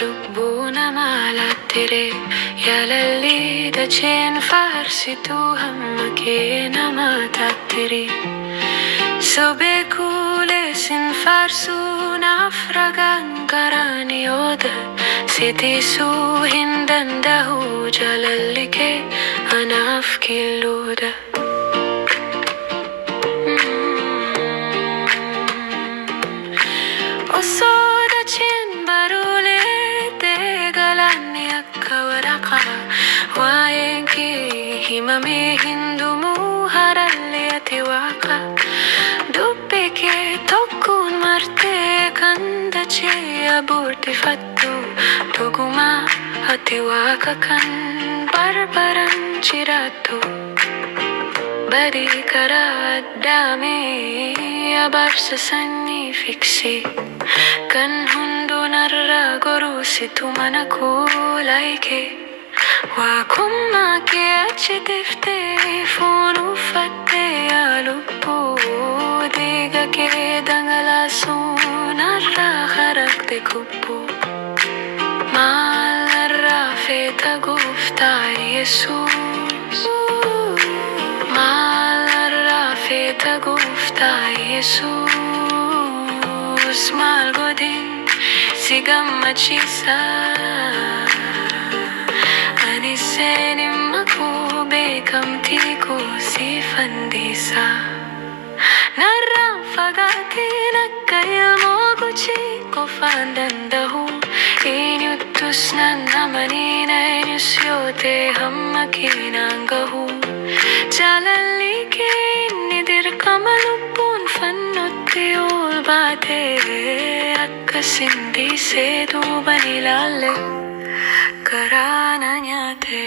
lubbu na malattire Yalalli daceen faarsitu hamma kee nama tattiri Sobee kuuleesin faarsuu naaf ragaan garaani yooda Sitisuu hin danda'u jaalalli kee anaaf killuudha Osoo dacheen baruulee ta'e galaanni akka waraqaa Waa'een kee himamee hin dhumu harallee ati waaqa Dubbi kee tokkoon martee kan dachee abuurtifattu Dhugumaa ati waaqa kan barbaran jiraattu Badii karaa addaamee abaarsa sanyii fiksi Kan hunduunarraa goruusitu mana kuulaayike Waaqummaa kee achi tiftee foon uffattee yaa lubbuu Dhiiga kee dhangalaasuun har'aa haraqte kubbuu Maal narraa feeta gooftaa Yesuus Maal narraa feeta gooftaa Yesuus Maal godhin si gammachiisa Ani seenimma koo beekamtii koo si fandiisa Narraan fagaatiin akka ilmoo guchii qofaan danda'u Eenyuttus nan amaniin eenyus yoo ta'e hamma keenan gahu Jaalalli kee inni dirqama lubbuun fannotti ol baate Akkasin dhiisee duuban ilaalle garaa na nyaate